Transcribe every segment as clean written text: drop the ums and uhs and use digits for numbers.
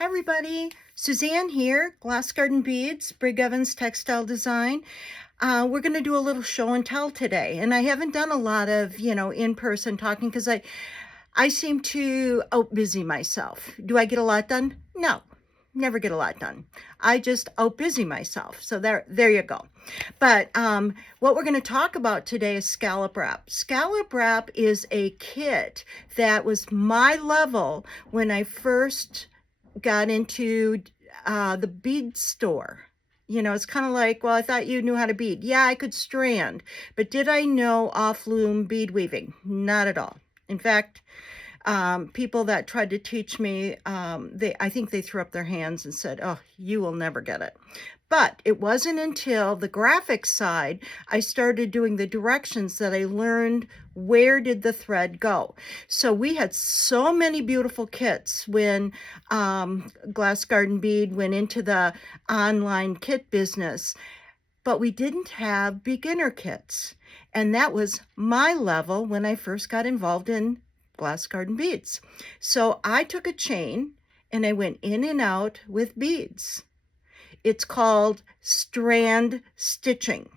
Hi everybody, Suzanne here, Glass Garden Beads, Brig Evans Textile Design. We're going to do a little show and tell today, and I haven't done a lot of, in-person talking because I seem to out-busy myself. Do I get a lot done? No, never get a lot done. I just out-busy myself. So there you go. But what we're going to talk about today is Scallop Wrap. Scallop Wrap is a kit that was my level when I first got into the bead store. It's kind of like, well, I thought you knew how to bead. Yeah, I could strand, but did I know off-loom bead weaving? Not at all. In fact, people that tried to teach me, I think they threw up their hands and said, oh, you will never get it. But it wasn't until the graphics side I started doing the directions that I learned where did the thread go. So we had so many beautiful kits when Glass Garden Bead went into the online kit business, but we didn't have beginner kits. And that was my level when I first got involved in Glass Garden Beads. So I took a chain and I went in and out with beads. It's called strand stitching.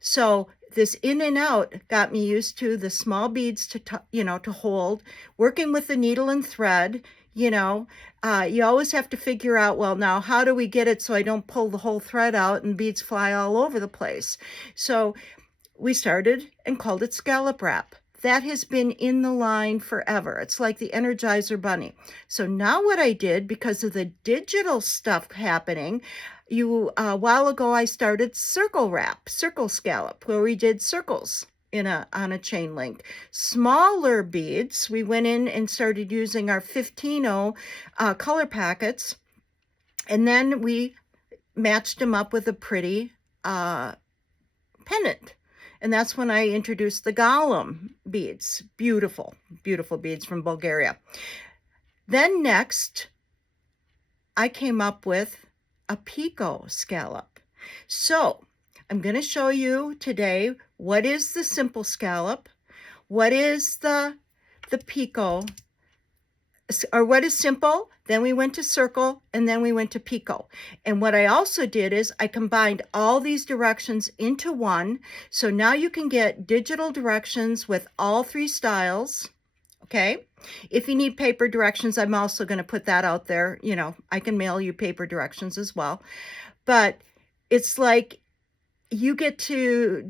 So this in and out got me used to the small beads to hold, working with the needle and thread. You always have to figure out, well, now how do we get it so I don't pull the whole thread out and beads fly all over the place? So we started and called it Scallop Wrap. That has been in the line forever. It's like the Energizer Bunny. So now what I did, because of the digital stuff happening, a while ago I started Circle Wrap, Circle Scallop, where we did circles on a chain link. Smaller beads, we went in and started using our 15 color packets, and then we matched them up with a pretty pendant. And that's when I introduced the Golem beads. Beautiful, beautiful beads from Bulgaria. Then next, I came up with a picot scallop. So I'm going to show you today what is the simple scallop, what is the picot, or what is simple, then we went to circle, and then we went to picot. And what I also did is I combined all these directions into one. So now you can get digital directions with all three styles. Okay. If you need paper directions, I'm also going to put that out there. I can mail you paper directions as well. But it's like you get to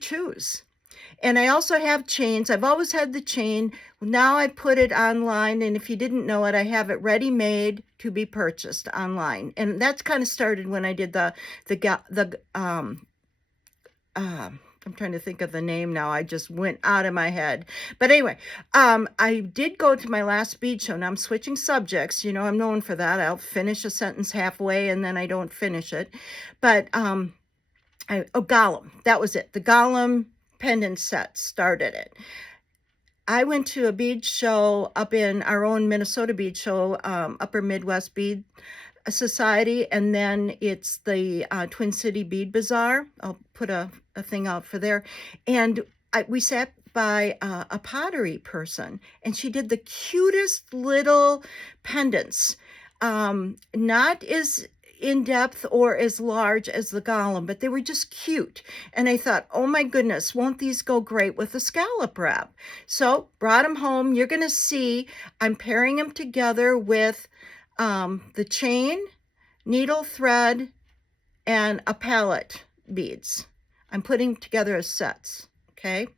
choose. And I also have chains. I've always had the chain. Now I put it online, and if you didn't know it, I have it ready-made to be purchased online. And that's kind of started when I did I'm trying to think of the name now. I just went out of my head. But anyway, I did go to my last bead show. Now I'm switching subjects. I'm known for that. I'll finish a sentence halfway and then I don't finish it. But Golem, that was it. The Golem pendant set started it. I went to a bead show up in our own Minnesota bead show, Upper Midwest Bead Society, and then it's the Twin City Bead Bazaar. I'll put a thing out for there. And we sat by a pottery person, and she did the cutest little pendants. Not as in depth or as large as the Golem, but they were just cute. And I thought, oh my goodness, won't these go great with the Scallop Wrap? So brought them home. You're going to see I'm pairing them together with the chain, needle, thread, and a palette beads. I'm putting together as sets, okay?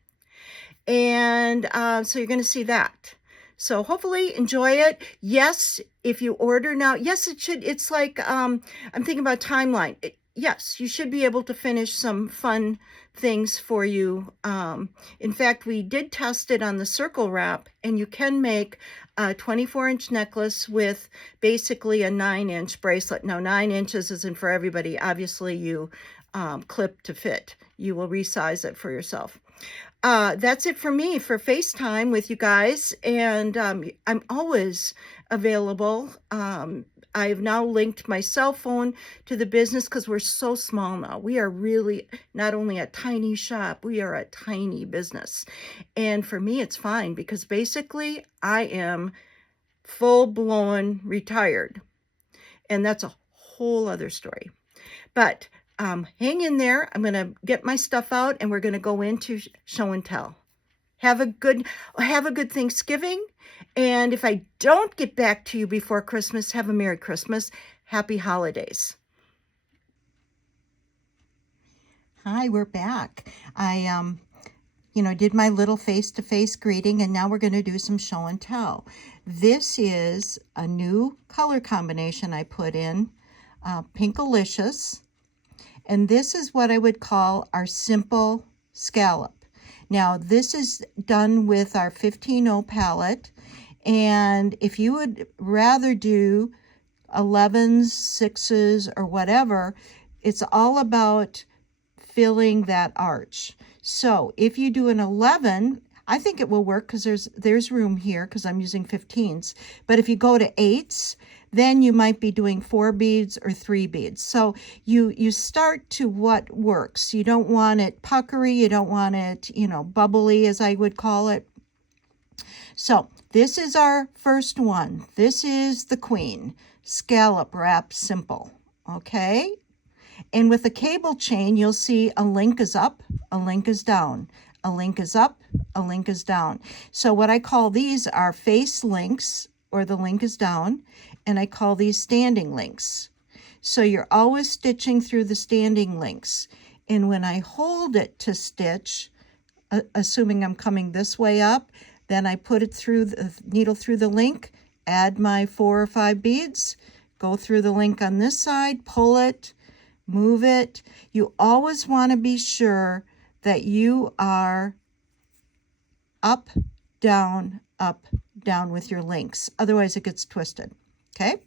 And so you're going to see that. So hopefully enjoy it. Yes, if you order now, yes, it's like, I'm thinking about timeline. Yes, you should be able to finish some fun things for you. In fact, we did test it on the Circle Wrap, and you can make a 24-inch necklace with basically a 9-inch bracelet. Now, 9 inches isn't for everybody. Obviously, you clip to fit. You will resize it for yourself. That's it for me for FaceTime with you guys, and I'm always available. I've now linked my cell phone to the business because we're so small now. We are really not only a tiny shop, we are a tiny business. And for me, it's fine because basically I am full-blown retired. And that's a whole other story. But hang in there. I'm going to get my stuff out and we're going to go into show and tell. Have a good Thanksgiving. And if I don't get back to you before Christmas, have a Merry Christmas. Happy holidays. Hi, we're back. I did my little face-to-face greeting, and now we're going to do some show and tell. This is a new color combination I put in, Pinkalicious, and this is what I would call our simple scallop. Now, this is done with our 15-0 palette, and if you would rather do 11s, 6s, or whatever, it's all about filling that arch. So if you do an 11, I think it will work because there's room here because I'm using 15s. But if you go to 8s, then you might be doing 4 beads or 3 beads. So you start to what works. You don't want it puckery. You don't want it, bubbly, as I would call it. So this is our first one. This is the Queen, Scallop Wrap Simple. Okay. And with the cable chain, you'll see a link is up, a link is down, a link is up, a link is down. So what I call these are face links, or the link is down, and I call these standing links. So you're always stitching through the standing links. And when I hold it to stitch, assuming I'm coming this way up, then I put it through the needle through the link, add my 4 or 5 beads, go through the link on this side, pull it, move it. You always want to be sure that you are up, down with your links. Otherwise it gets twisted. Okay?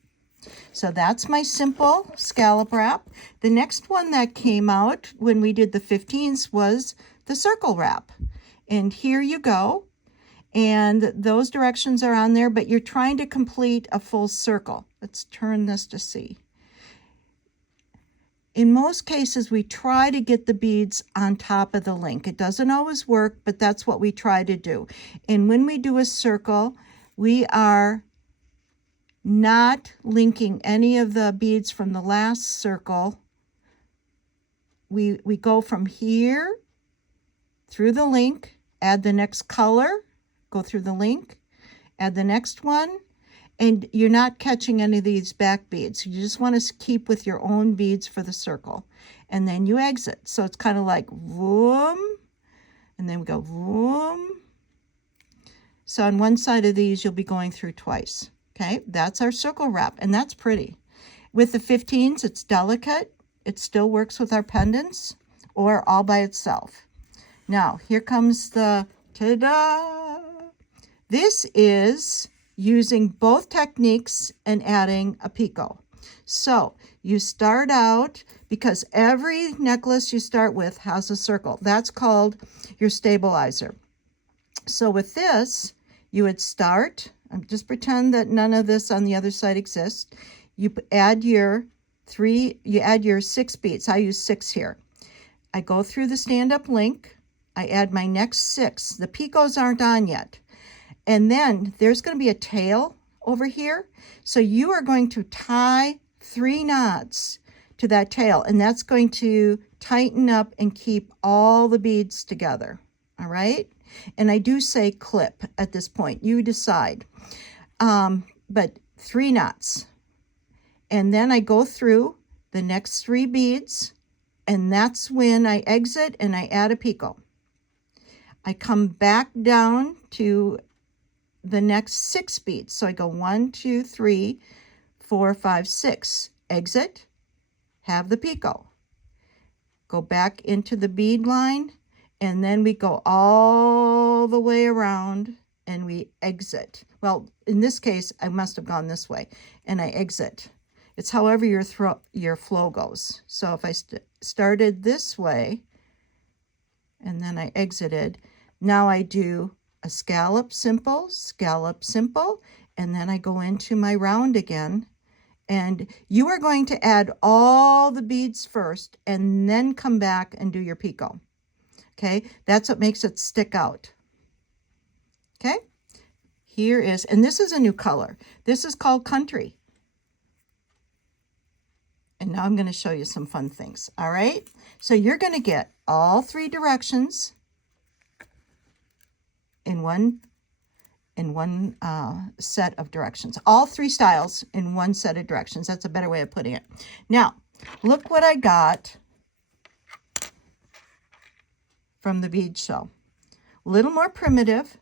So that's my simple scallop wrap. The next one that came out when we did the 15s was the circle wrap. And here you go. And those directions are on there, but you're trying to complete a full circle. Let's turn this to see. In most cases, we try to get the beads on top of the link. It doesn't always work, but that's what we try to do. And when we do a circle, we are not linking any of the beads from the last circle. We go from here through the link, add the next color, go through the link, add the next one, and you're not catching any of these back beads. You just want to keep with your own beads for the circle. And then you exit. So it's kind of like vroom, and then we go vroom. So on one side of these, you'll be going through twice. Okay, that's our circle wrap, and that's pretty. With the 15s, it's delicate. It still works with our pendants or all by itself. Now, here comes the ta-da! This is using both techniques and adding a picot. So you start out, because every necklace you start with has a circle. That's called your stabilizer. So with this, you would start, just pretend that none of this on the other side exists. You add your 6 beads. I use 6 here. I go through the stand-up link. I add my next 6. The picots aren't on yet. And then there's going to be a tail over here. So you are going to tie 3 knots to that tail, and that's going to tighten up and keep all the beads together. All right? And I do say clip at this point. You decide. But 3 knots. And then I go through the next 3 beads, and that's when I exit and I add a picot. I come back down to the next 6 beads. So I go 1, 2, 3, 4, 5, 6. Exit, have the picot. Go back into the bead line, and then we go all the way around and we exit. Well, in this case, I must have gone this way, and I exit. It's however your flow goes. So if I started this way and then I exited, now I do a scallop simple, and then I go into my round again. And you are going to add all the beads first and then come back and do your picot. Okay, that's what makes it stick out. Okay, here is, and this is a new color. This is called Country. And now I'm going to show you some fun things. All right. So you're going to get all 3 directions in one set of directions. All 3 styles in one set of directions. That's a better way of putting it. Now, look what I got from the bead show. A little more primitive,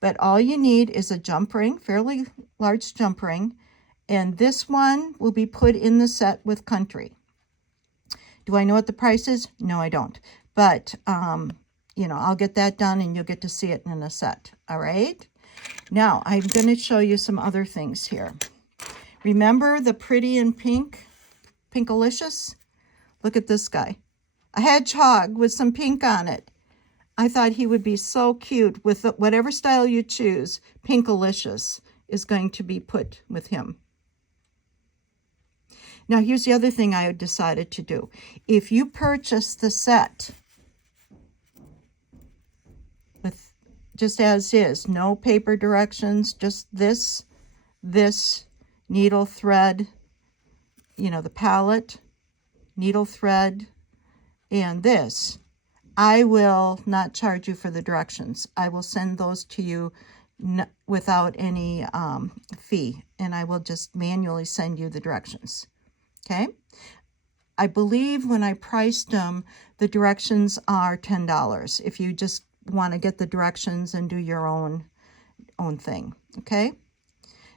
but all you need is a jump ring, fairly large jump ring. And this one will be put in the set with Country. Do I know what the price is? No, I don't. But, you know, I'll get that done and you'll get to see it in a set. All right. Now, I'm going to show you some other things here. Remember the pretty and pink, Pinkalicious? Look at this guy. A hedgehog with some pink on it. I thought he would be so cute with whatever style you choose. Pinkalicious is going to be put with him. Now, here's the other thing I decided to do. If you purchase the set with just as is, no paper directions, just this needle thread, you know, the palette, needle thread, and this, I will not charge you for the directions. I will send those to you without any fee, and I will just manually send you the directions. Okay, I believe when I priced them, the directions are $10 if you just want to get the directions and do your own thing. Okay,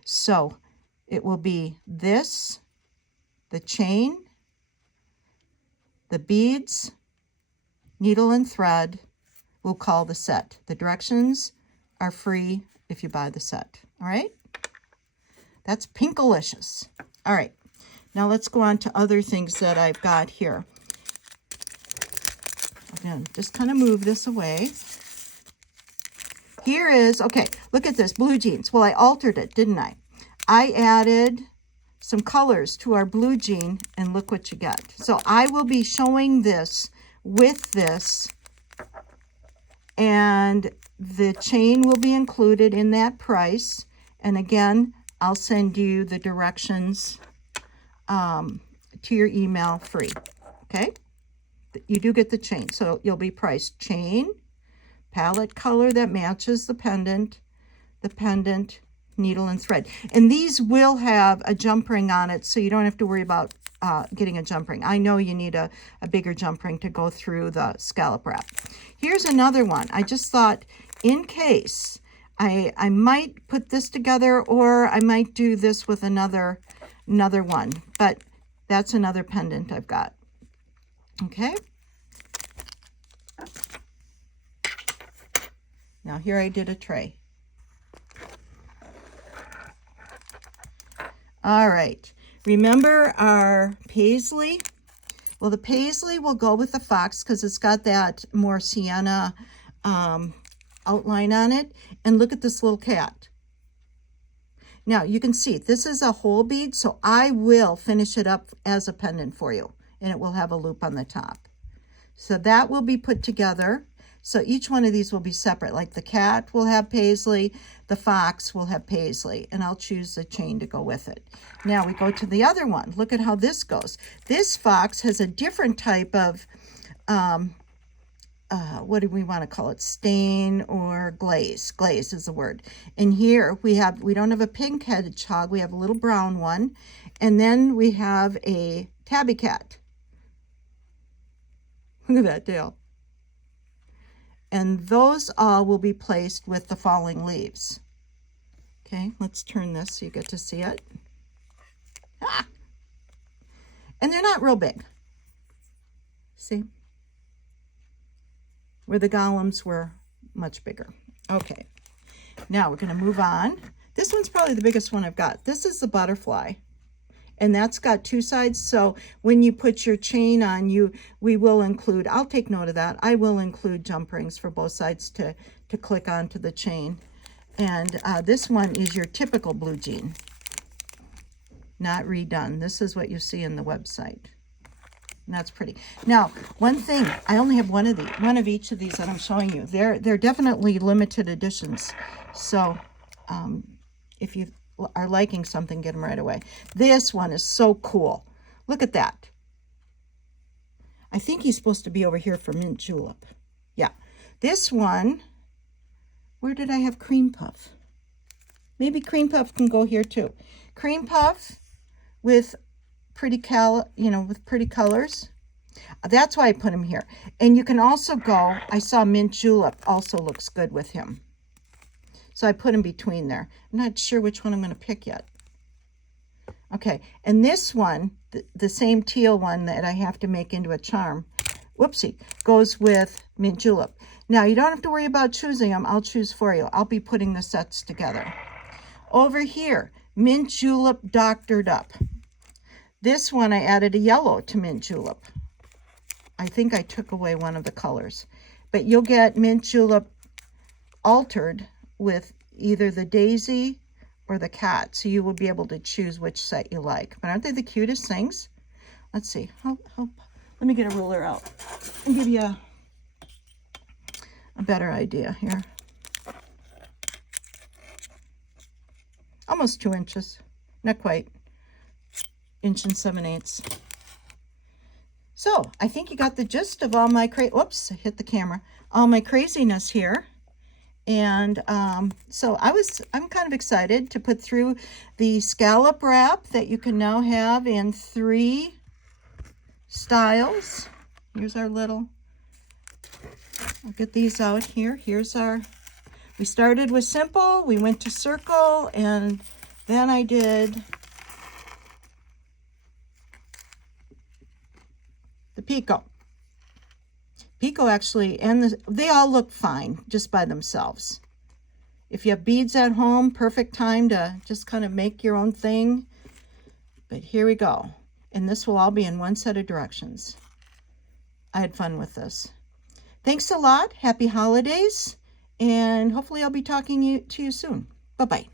so it will be this, the chain, the beads, needle and thread. We'll call the set. The directions are free if you buy the set. All right, that's Pinkalicious. All right. Now let's go on to other things that I've got here. Again, just kind of move this away. Here is, okay, look at this, blue jeans. Well, I altered it, didn't I? I added some colors to our blue jean, and look what you get. So I will be showing this with this, and the chain will be included in that price. And again, I'll send you the directions to your email free. Okay, you do get the chain, so you'll be priced chain, palette color that matches the pendant, needle and thread, and these will have a jump ring on it, so you don't have to worry about getting a jump ring. I know you need a bigger jump ring to go through the scallop wrap. Here's another one. I just thought, in case, I might put this together, or I might do this with another one, but that's another pendant I've got. Okay, now here I did a tray. All right, remember our paisley? Well, the paisley will go with the fox because it's got that more sienna outline on it. And look at this little cat. Now, you can see this is a whole bead, so I will finish it up as a pendant for you, and it will have a loop on the top. So that will be put together. So each one of these will be separate, like the cat will have paisley, the fox will have paisley, and I'll choose the chain to go with it. Now we go to the other one. Look at how this goes. This fox has a different type of what do we want to call it? Stain or glaze. Glaze is the word. And here we don't have a pink hedgehog. We have a little brown one. And then we have a tabby cat. Look at that tail. And those all will be placed with the falling leaves. Okay, let's turn this so you get to see it. Ah! And they're not real big. See? Where the golems were much bigger. Okay, now we're going to move on. This one's probably the biggest one I've got. This is the butterfly, and that's got 2 sides. So when you put your chain on, we will include, I'll take note of that, I will include jump rings for both sides to click onto the chain. And this one is your typical blue jean, not redone. This is what you see in the website. And that's pretty. Now, one thing, I only have one of each of these that I'm showing you. They're definitely limited editions. So If you are liking something, get them right away. This one is so cool. Look at that. I think he's supposed to be over here for mint julep. Yeah. This one, where did I have cream puff? Maybe cream puff can go here too. Cream puff with pretty with pretty colors. That's why I put him here. And you can also go, I saw mint julep also looks good with him. So I put him between there. I'm not sure which one I'm going to pick yet. Okay, and this one, the same teal one that I have to make into a charm, whoopsie, goes with mint julep. Now, you don't have to worry about choosing them. I'll choose for you. I'll be putting the sets together. Over here, mint julep doctored up. This one, I added a yellow to mint julep. I think I took away one of the colors. But you'll get mint julep altered with either the daisy or the cat, so you will be able to choose which set you like. But aren't they the cutest things? Let's see. Let me get a ruler out and give you a better idea here. Almost 2 inches. Not quite. 1 7/8 inches. So I think you got the gist of all my whoops, I hit the camera. All my craziness here. And so I'm kind of excited to put through the scallop wrap that you can now have in 3 styles. Here's our little, I'll get these out here. Here's we started with simple, we went to circle, and then I did the picot. Picot actually, and they all look fine just by themselves. If you have beads at home, perfect time to just kind of make your own thing. But here we go. And this will all be in one set of directions. I had fun with this. Thanks a lot. Happy holidays. And hopefully I'll be talking to you soon. Bye-bye.